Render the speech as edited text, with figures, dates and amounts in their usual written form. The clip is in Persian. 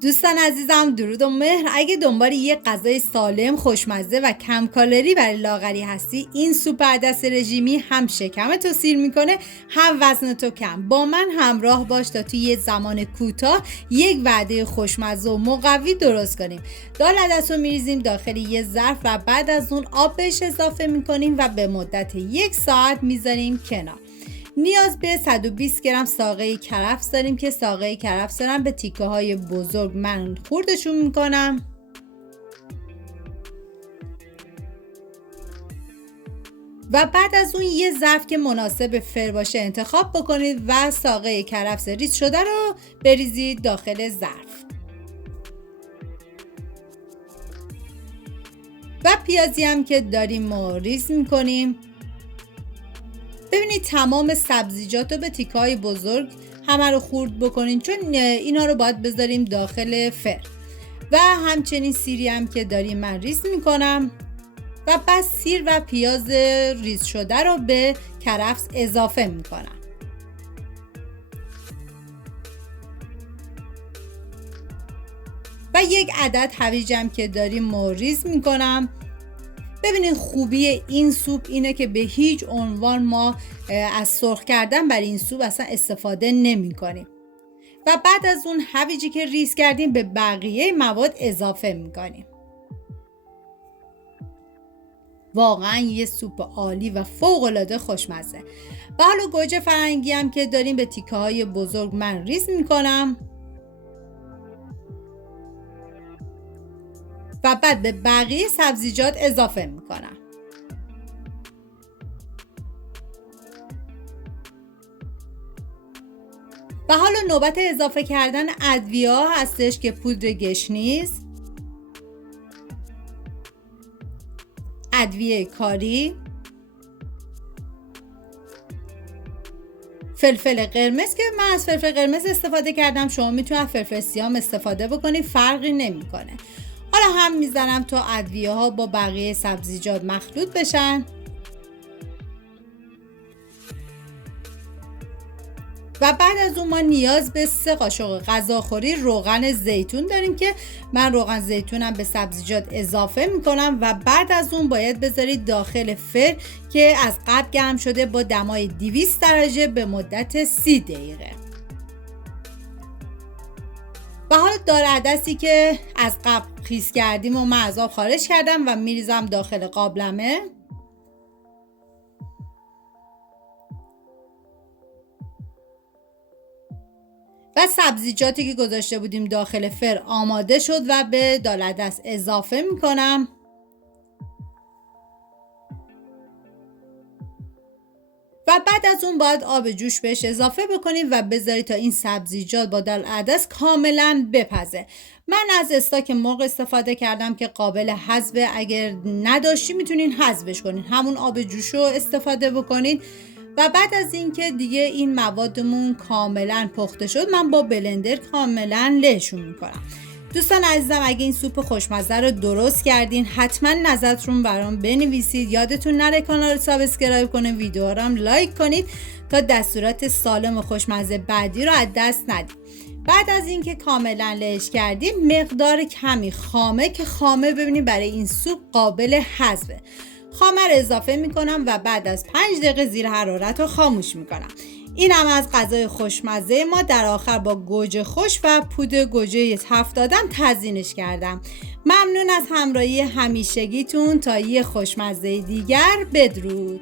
دوستان عزیزم، درود و مهر. اگه دنبال یه غذای سالم، خوشمزه و کم کالری برای لاغری هستی، این سوپ عدس رژیمی هم شکمتو سیر میکنه، هم وزنتو کم. با من همراه باش تا توی یه زمان کوتاه یک وعده خوشمزه و مقوی درست کنیم. دال عدس رو میریزیم داخل یه ظرف و بعد از اون آب بهش اضافه میکنیم و به مدت 1 ساعت میذاریم کنار. نیاز به 120 گرم ساقه کرفس داریم که ساقه کرفس رو به تیکه های بزرگ من خردشون میکنم و بعد از اون یه ظرف که مناسب فر باشه انتخاب بکنید و ساقه کرفس ریز شده رو بریزید داخل ظرف و پیازی هم که داریم رو ریز میکنیم. ببینید تمام سبزیجات رو به تیکه‌های بزرگ همه رو خورد بکنین، چون اینا رو باید بذاریم داخل فر. و همچنین سیری هم که داریم من ریز میکنم و بعد سیر و پیاز ریز شده رو به کرفس اضافه میکنم و 1 عدد هویج هم که داریم ریز میکنم. ببینید خوبی این سوپ اینه که به هیچ عنوان ما از سرخ کردن برای این سوپ اصلا استفاده نمی کنیم و بعد از اون هویجی که ریز کردیم به بقیه مواد اضافه می کنیم. واقعا یه سوپ عالی و فوق العاده خوشمزه. و حالا گوجه فرنگی هم که داریم به تیکه های بزرگ من ریز می کنم و بعد به بقیه سبزیجات اضافه میکنم. و حالا نوبت اضافه کردن ادویه ها هستش که پودر گشنیز، ادویه کاری، فلفل قرمز که من از فلفل قرمز استفاده کردم، شما میتونید فلفل سیاه استفاده بکنید، فرقی نمیکنه. حالا هم میزنم تا ادویه ها با بقیه سبزیجات مخلوط بشن و بعد از اون ما نیاز به 3 قاشق غذاخوری روغن زیتون داریم که من روغن زیتونم به سبزیجات اضافه میکنم و بعد از اون باید بذارید داخل فر که از قبل گرم شده با دمای 200 درجه به مدت 30 دقیقه. و حالا دال عدسی که از قبل خیس کردیم و من از آب خارج کردم و میریزم داخل قابلمه و سبزیجاتی که گذاشته بودیم داخل فر آماده شد و به دال عدس اضافه میکنم و بعد از اون باید آب جوش بهش اضافه بکنیم و بذارید تا این سبزیجات با دال عدس کاملا بپزه. من از استاک مرغ استفاده کردم که قابل حذف، اگر نداشتی میتونین حذفش کنین، همون آب جوش رو استفاده بکنید. و بعد از اینکه دیگه این موادمون کاملا پخته شد، من با بلندر کاملا لهشون میکنم. دوستان عزیزم، اگه این سوپ خوشمزه رو درست کردین حتما نظرتون برام بنویسید. یادتون نره کانال رو سابسکرایب کنید، ویدیو رو هم لایک کنید تا دستورات سالم و خوشمزه بعدی رو از دست ندید. بعد از اینکه کاملا لهش کردیم، مقدار کمی خامه که خامه ببینید برای این سوپ قابل حذفه، خامه رو اضافه میکنم و بعد از 5 دقیقه زیر حرارت رو خاموش میکنم. این هم از غذای خوشمزه ما. در آخر با گوجه خوش و پودر گوجه تفت دادم تزیینش کردم. ممنون از همراهی همیشگیتون. تا یه خوشمزه دیگر، بدرود.